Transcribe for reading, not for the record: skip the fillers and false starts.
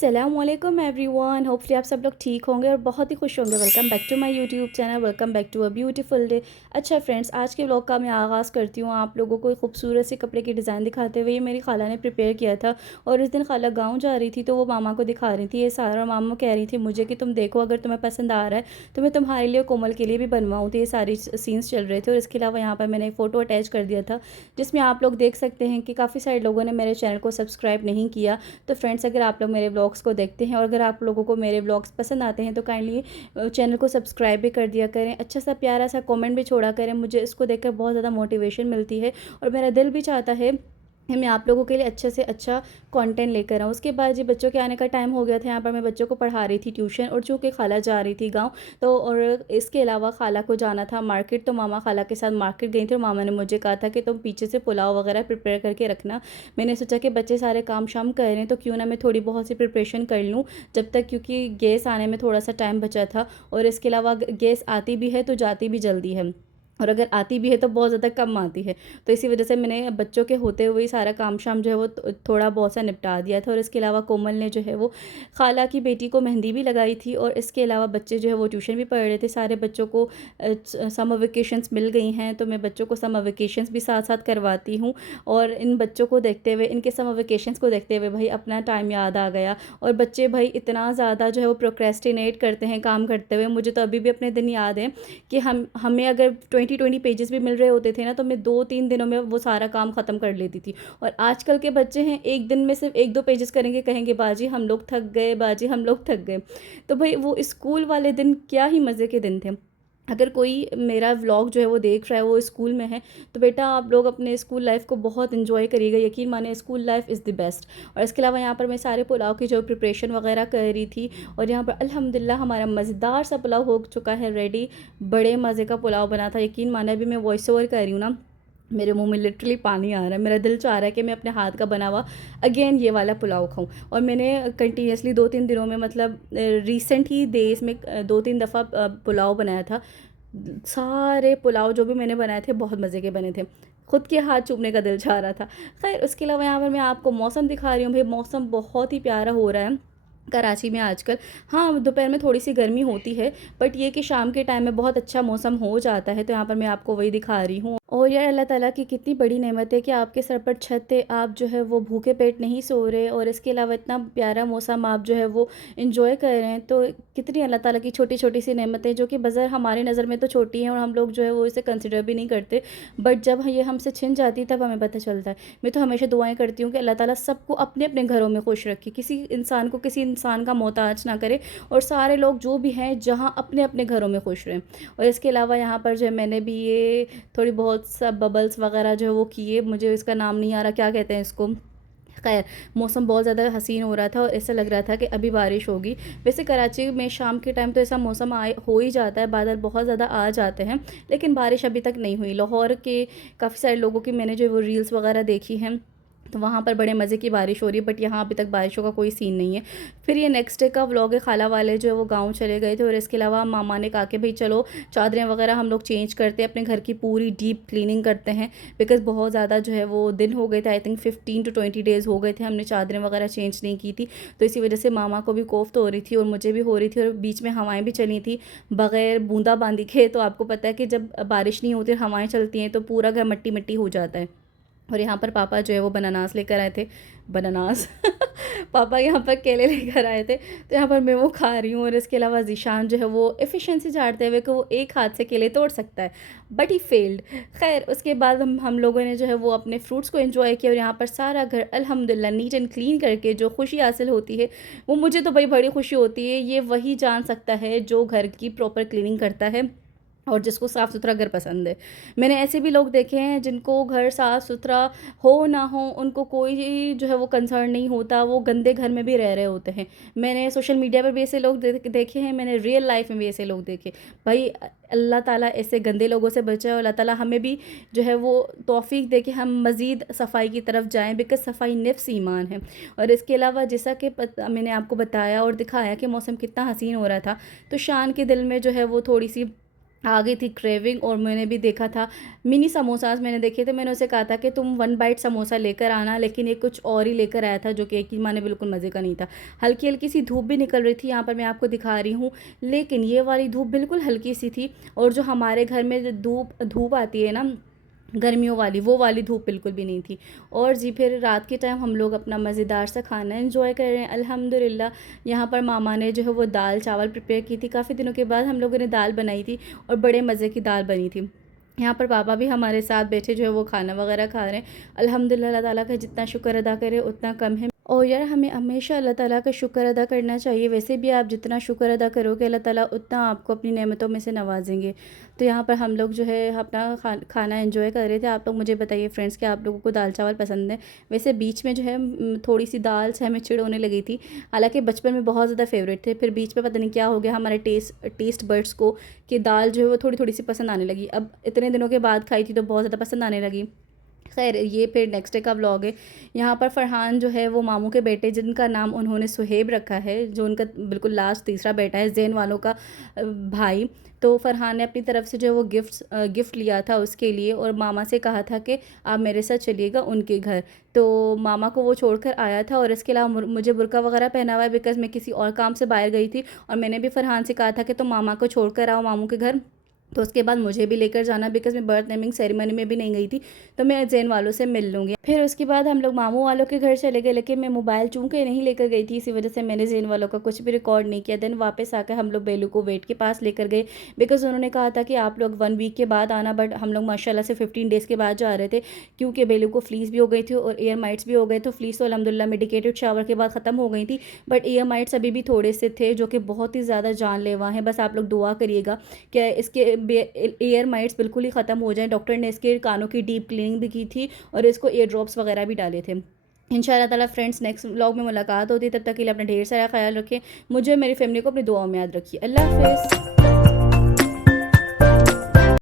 अस्सलामुअलैकुम everyone, hopefully आप सब लोग ठीक होंगे और बहुत ही खुश होंगे। Welcome back to my YouTube channel, welcome back to a beautiful day. अच्छा फ्रेंड्स, आज के व्लॉग का मैं आगाज़ करती हूँ आप लोगों को खूबसूरत से कपड़े की डिज़ाइन दिखाते हुए। ये मेरी खाला ने प्रिपेयर किया था और इस दिन खाला गाँव जा रही थी तो वो मामा को दिखा रही थी ये सारा। मामा कह रही थी मुझे कि तुम देखो, अगर तुम्हें पसंद आ रहा है तो मैं तुम्हारे लिए कोमल के लिए भी बनवाऊँ। तो ये सारी सीन्स चल रहे थे और इसके अलावा यहाँ पर मैंने एक फ़ोटो अटैच कर दिया था जिसमें आप लोग देख सकते हैं कि काफ़ी सारे लोगों ने मेरे चैनल को सब्सक्राइब नहीं किया। तो फ्रेंड्स, अगर आप लोग मेरे व्लॉग्स को देखते हैं और अगर आप लोगों को मेरे व्लॉग्स पसंद आते हैं तो काइंडली चैनल को सब्सक्राइब भी कर दिया करें, अच्छा सा प्यारा सा कमेंट भी छोड़ा करें। मुझे इसको देखकर बहुत ज़्यादा मोटिवेशन मिलती है और मेरा दिल भी चाहता है कि मैं आप लोगों के लिए अच्छे से अच्छा कंटेंट लेकर आऊँ। उसके बाद जी बच्चों के आने का टाइम हो गया था। यहाँ पर मैं बच्चों को पढ़ा रही थी ट्यूशन और चूँकि खाला जा रही थी गाँव, तो और इसके अलावा खाला को जाना था मार्केट, तो मामा खाला के साथ मार्केट गई थी और मामा ने मुझे कहा था कि तुम पीछे से पुलाव वगैरह प्रिपेयर करके रखना। मैंने सोचा कि बच्चे सारे काम शाम कर रहे हैं तो क्यों ना मैं थोड़ी बहुत सी प्रिपरेशन कर लूँ जब तक, क्योंकि गैस आने में थोड़ा सा टाइम बचा था और इसके अलावा गैस आती भी है तो जाती भी जल्दी है और अगर आती भी है तो बहुत ज़्यादा कम आती है। तो इसी वजह से मैंने बच्चों के होते हुए सारा काम शाम जो है वो थोड़ा बहुत सा निपटा दिया था। और इसके अलावा कोमल ने जो है वो खाला की बेटी को मेहंदी भी लगाई थी और इसके अलावा बच्चे जो है वो ट्यूशन भी पढ़ रहे थे। सारे बच्चों को समर वेकेशंस मिल गई हैं तो मैं बच्चों को समर वेकेशंस भी साथ साथ करवाती हूँ। और इन बच्चों को देखते हुए, इनके समर वेकेशंस को देखते हुए भाई अपना टाइम याद आ गया। और बच्चे भाई इतना ज़्यादा जो है वो प्रोक्रेस्टिनेट करते हैं काम करते हुए। मुझे तो अभी भी अपने दिन याद है कि हमें अगर 20 पेजेस भी मिल रहे होते थे ना तो मैं 2-3 दिनों में वो सारा काम ख़त्म कर लेती थी। और आजकल के बच्चे हैं, एक दिन में सिर्फ 1-2 पेजेस करेंगे, कहेंगे बाजी हम लोग थक गए, बाजी हम लोग थक गए। तो भाई वो स्कूल वाले दिन क्या ही मज़े के दिन थे। अगर कोई मेरा व्लॉग जो है वो देख रहा है वो स्कूल में है तो बेटा आप लोग अपने स्कूल लाइफ़ को बहुत इन्जॉय करिएगा। यकीन माने school life is the best. और इसके अलावा यहाँ पर मैं सारे पुलाव की जो प्रिपरेशन वगैरह कर रही थी और यहाँ पर अल्हम्दुलिल्लाह हमारा मज़ेदार सा पुलाव हो चुका है रेडी। बड़े मज़े का पुलाव बना था, यकीन माने अभी मैं वॉइस ओवर कर रही हूँ ना, मेरे मुंह में लिटरली पानी आ रहा है। मेरा दिल चाह रहा है कि मैं अपने हाथ का बना हुआ अगेन ये वाला पुलाव खाऊं। और मैंने कंटिन्यूसली 2-3 दिनों में, मतलब रिसेंट ही डेज़ में 2-3 दफ़ा पुलाव बनाया था। सारे पुलाव जो भी मैंने बनाए थे बहुत मज़े के बने थे, खुद के हाथ चूमने का दिल चाह रहा था। खैर उसके अलावा यहाँ पर मैं आपको मौसम दिखा रही हूँ। भाई मौसम बहुत ही प्यारा हो रहा है कराची में आजकल। हाँ, दोपहर में थोड़ी-सी गर्मी होती है, बट ये कि शाम के टाइम में बहुत अच्छा मौसम हो जाता है। तो यहाँ पर मैं आपको वही दिखा रही हूँ। और यार अल्लाह ताला की कितनी बड़ी नेमत है कि आपके सर पर छत है, आप जो है वो भूखे पेट नहीं सो रहे और इसके अलावा इतना प्यारा मौसम आप जो है वो एंजॉय कर रहे हैं। तो कितनी अल्लाह ताला की छोटी-छोटी सी नेमतें जो कि बज़र हमारी नज़र में तो छोटी हैं और हम लोग जो है वो इसे कंसिडर भी नहीं करते, बट जब ये हमसे छिन जाती है तब हमें पता चलता है। मैं तो हमेशा दुआएँ करती हूँ कि अल्लाह ताला सबको अपने-अपने घरों में खुश रखे, किसी इंसान को किसी इंसान का मोहताज ना करे और सारे लोग जो भी हैं जहाँ अपने-अपने घरों में खुश रहें। और इसके अलावा यहाँ पर जो है मैंने भी ये थोड़ी बहुत सा बबल्स वगैरह जो है वो किए, मुझे इसका नाम नहीं आ रहा क्या कहते हैं इसको। खैर मौसम बहुत ज़्यादा हसीन हो रहा था और ऐसा लग रहा था कि अभी बारिश होगी। वैसे कराची में शाम के टाइम तो ऐसा मौसम आए हो ही जाता है, बादल बहुत ज़्यादा आ जाते हैं, लेकिन बारिश अभी तक नहीं हुई। लाहौर के काफ़ी सारे लोगों की मैंने जो है वो रील्स वगैरह देखी हैं तो वहाँ पर बड़े मज़े की बारिश हो रही है, बट यहाँ अभी तक बारिशों का कोई सीन नहीं है। फिर ये नेक्स्ट डे का व्लॉग है, खाला वाले जो है वो गाँव चले गए थे और इसके अलावा मामा ने कहा कि भाई चलो चादरें वगैरह हम लोग चेंज करते हैं, अपने घर की पूरी डीप क्लीनिंग करते हैं, बिकॉज़ बहुत ज़्यादा जो है वो दिन हो गए थे। आई थिंक 15 to 20 डेज़ हो गए थे हमने चादरें वगैरह चेंज नहीं की थी। तो इसी वजह से मामा को भी कोफ्त हो रही थी और मुझे भी हो रही थी और बीच में हवाएं भी चली थी बग़ैर बूंदाबांदी के। तो आपको पता है कि जब बारिश नहीं होती हवाएं चलती हैं तो पूरा घर मिट्टी मिट्टी हो जाता है। और यहाँ पर पापा जो है वो बनानास लेकर आए थे, बनानास पापा यहाँ पर केले लेकर आए थे तो यहाँ पर मैं वो खा रही हूँ। और इसके अलावा ज़ीशान जो है वो एफिशिएंसी झाड़ते हुए कि वो एक हाथ से केले तोड़ सकता है, बट ही फेल्ड। खैर उसके बाद हम लोगों ने जो है वो अपने फ्रूट्स को एंजॉय किया और यहाँ पर सारा घर अल्हम्दुलिल्लाह नीट एंड क्लीन करके जो खुशी हासिल होती है वो मुझे तो भाई बड़ी खुशी होती है। ये वही जान सकता है जो घर की प्रॉपर क्लीनिंग करता है और जिसको साफ़ सुथरा घर पसंद है। मैंने ऐसे भी लोग देखे हैं जिनको घर साफ़ सुथरा हो ना हो उनको कोई जो है वो कंसर्न नहीं होता, वो गंदे घर में भी रह रहे होते हैं। मैंने सोशल मीडिया पर भी ऐसे लोग देखे हैं, मैंने रियल लाइफ में भी ऐसे लोग देखे। भाई अल्लाह ताला ऐसे गंदे लोगों से बचाए और अल्लाह ताला हमें भी जो है वो तौफ़ीक दे कि हम मज़ीद सफ़ाई की तरफ जाएँ, बिकॉज़ सफ़ाई निफ्स ईमान है। और इसके अलावा जैसा कि मैंने आपको बताया और दिखाया कि मौसम कितना हसीन हो रहा था, तो शान के दिल में जो है वो थोड़ी सी आ गई थी क्रेविंग, और मैंने भी देखा था मिनी समोसास मैंने देखे थे। मैंने उसे कहा था कि तुम 1 बाइट समोसा लेकर आना, लेकिन ये कुछ और ही लेकर आया था जो कि एक ही माने बिल्कुल मज़े का नहीं था। हल्की-हल्की सी धूप भी निकल रही थी, यहाँ पर मैं आपको दिखा रही हूँ, लेकिन ये वाली धूप बिल्कुल हल्की सी थी। और जो हमारे घर में धूप धूप आती है ना गर्मियों वाली, वो वाली धूप बिल्कुल भी नहीं थी। और जी फिर रात के टाइम हम लोग अपना मज़ेदार सा खाना एंजॉय कर रहे हैं अल्हम्दुलिल्लाह। यहाँ पर मामा ने जो है वो दाल चावल प्रिपेयर की थी, काफ़ी दिनों के बाद हम लोगों ने दाल बनाई थी, और बड़े मज़े की दाल बनी थी। यहाँ पर पापा भी हमारे साथ बैठे जो है वो खाना वगैरह खा रहे हैं। अल्हम्दुलिल्लाह, अल्लाह ताला का जितना शुक्र अदा करें उतना कम है। और यार हमें हमेशा अल्लाह ताला का शुक्र अदा करना चाहिए। वैसे भी आप जितना शुक्र अदा करोगे अल्लाह ताला उतना आपको अपनी नेमतों में से नवाजेंगे। तो यहाँ पर हम लोग जो है अपना खाना एंजॉय कर रहे थे। आप लोग मुझे बताइए फ्रेंड्स कि आप लोगों को दाल चावल पसंद है? वैसे बीच में जो है थोड़ी सी दाल से हमें चिढ़ होने लगी थी। हालांकि बचपन में बहुत ज़्यादा फेवरेट थे, फिर बीच में पता नहीं क्या हो गया हमारे टेस्ट बर्ड्स को कि दाल जो है वो थोड़ी थोड़ी सी पसंद आने लगी। अब इतने दिनों के बाद खाई थी तो बहुत ज़्यादा पसंद आने लगी। खैर ये फिर नेक्स्ट डे का व्लॉग है। यहाँ पर फ़रहान जो है वो मामू के बेटे, जिनका नाम उन्होंने सुहेब रखा है, जो उनका बिल्कुल लास्ट तीसरा बेटा है, ज़ैन वालों का भाई। तो फ़रहान ने अपनी तरफ से जो है वो गिफ्ट लिया था उसके लिए, और मामा से कहा था कि आप मेरे साथ चलिएगा उनके घर। तो मामा को वो छोड़कर आया था, और इसके अलावा मुझे बुर्का वगैरह पहना हुआ है बिकॉज़ मैं किसी और काम से बाहर गई थी, और मैंने भी फ़रहान से कहा था कि तुम मामा को छोड़कर आओ मामू के घर। तो उसके बाद मुझे भी लेकर जाना बिकॉज़ मैं बर्थ नेमिंग सेरेमनी में भी नहीं गई थी, तो मैं ज़ैन वालों से मिल लूँगी। फिर उसके बाद हम लोग मामू वालों के घर चले गए, लेकिन मैं मोबाइल चूँकि नहीं लेकर गई थी, इसी वजह से मैंने ज़ैन वालों का कुछ भी रिकॉर्ड नहीं किया। देन वापस आकर हम लोग बेलू को वेट के पास लेकर गए, बिकॉज़ उन्होंने कहा था कि आप लोग 1 वीक के बाद आना, बट हम लोग माशाल्लाह से 15 डेज़ के बाद जा रहे थे, क्योंकि बेलू को फ्लीस भी हो गई थी और ईयर माइट्स भी हो गए। तो फ्लीस तो अल्हम्दुलिल्लाह मेडिकेटेड शावर के बाद ख़त्म हो गई थी, बट ईयर माइट्स अभी भी थोड़े से थे जो कि बहुत ही ज़्यादा जानलेवा हैं। बस आप लोग दुआ करिएगा कि इसके ईयर माइट्स बिल्कुल ही ख़त्म हो जाए। डॉक्टर ने इसके कानों की डीप क्लीनिंग भी की थी, और इसको ईयर ड्रॉप्स वगैरह भी डाले थे। इंशाल्लाह ताला फ्रेंड्स नेक्स्ट व्लॉग में मुलाकात होती है, तब तक के लिए अपना ढेर सारा ख्याल रखें। मुझे और मेरी फैमिली को अपनी दुआओं में याद रखिए। अल्लाह हाफ़िज़।